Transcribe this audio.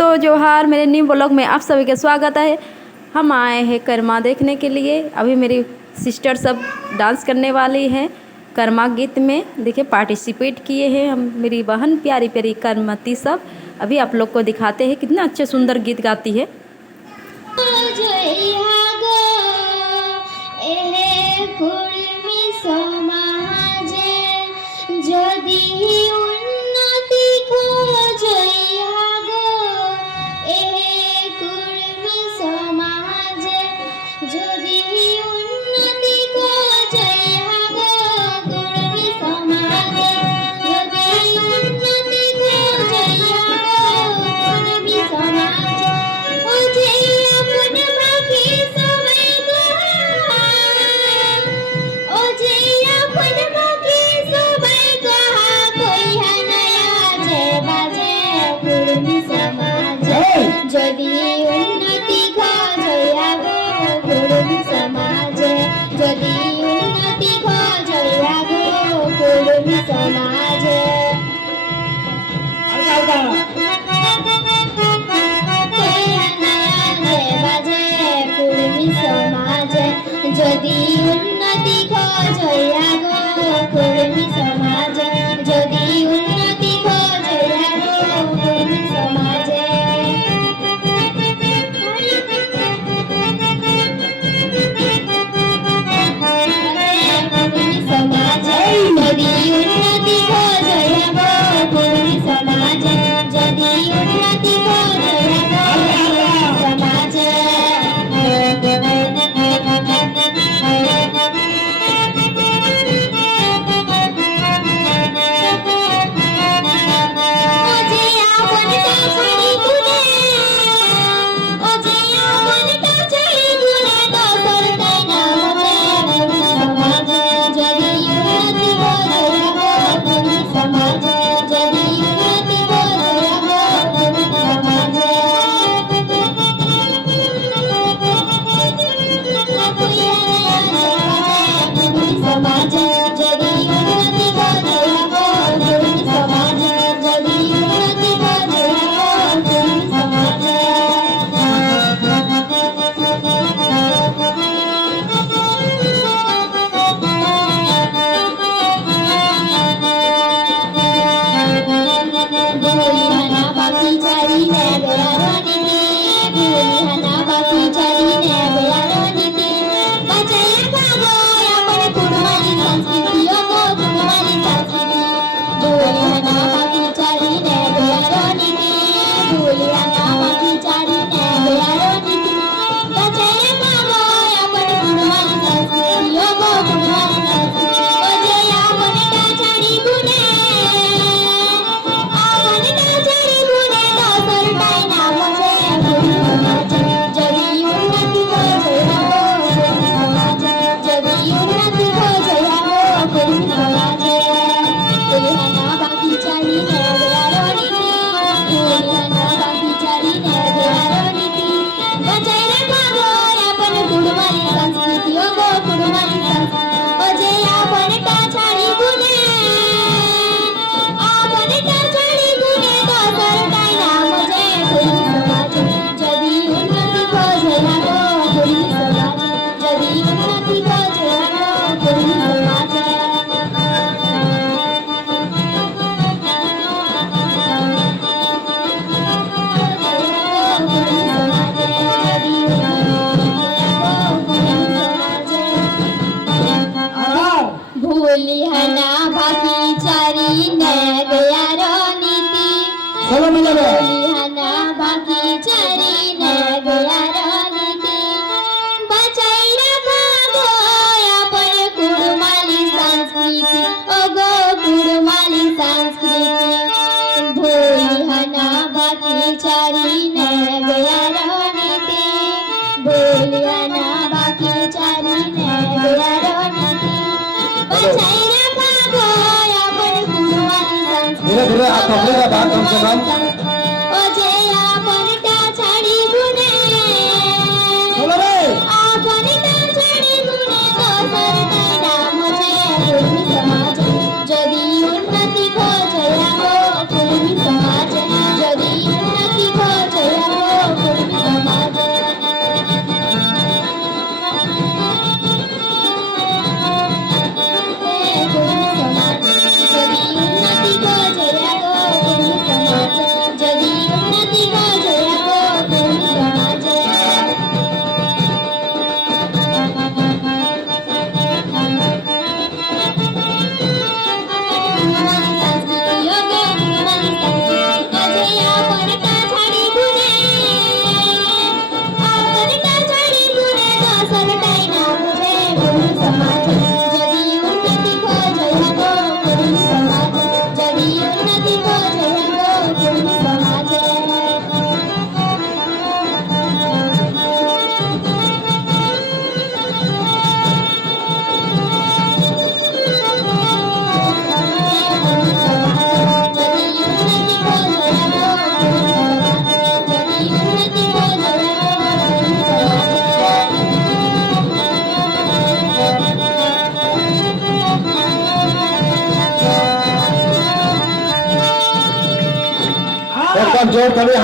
दोस्तों जोहार, मेरे न्यू ब्लॉग में आप सभी का स्वागत है। हम आए हैं कर्मा देखने के लिए। अभी मेरी सिस्टर सब डांस करने वाली हैं कर्मा गीत में। देखिए पार्टिसिपेट किए हैं हम, मेरी बहन प्यारी प्यारी कर्मती सब। अभी आप लोग को दिखाते हैं कितना अच्छे सुंदर गीत गाती है। যদি উন্নতি খোঁজয়া গো কুড়মি সমাজে, যদি উন্নতি খোঁজয়া গো কুড়মি সমাজে, বাজে কুড়মি সমাজে, যদি উন্নতি খোঁজয়া গো কুড়মি সমাজে, যদি উন্নতি খোঁজয়া গো কুড়মি সমাজে। যদি উন্নতি খোঁজয়া গো কুড়মি সমাজে, যদি উন্নতি খোঁজয়া গো সমাজে। ভুলিহানা বাকি চারি নেগয়ার নীতি, ভুলিহানা বাকি চারি নেগয়ার নীতি, বাঁচাই রাখা গো আপন কুড়মালি সংস্কৃতি, ও গো কুড়মালি সংস্কৃতি। ভুলিহানা বাকি চারি নেগয়ার নীতি, ভুলিহানা বাকি চারি নেগয়ার নীতি, बचाई रखा गो अपन कुड़माली संस्कृति। धीरे धीरे आप पकड़ेगा बात कम से कम। ओ जे अपन टा छाड़ी गुने, बोलो रे। अपन टा छाड़ी गुने दोसर तैना मुझे कुड़मी समाज, যদি উন্নতি খোঁজয়া গো কুড়মি সমাজ, যদি উন্নতি খোঁজ हाथ जोड़ सभी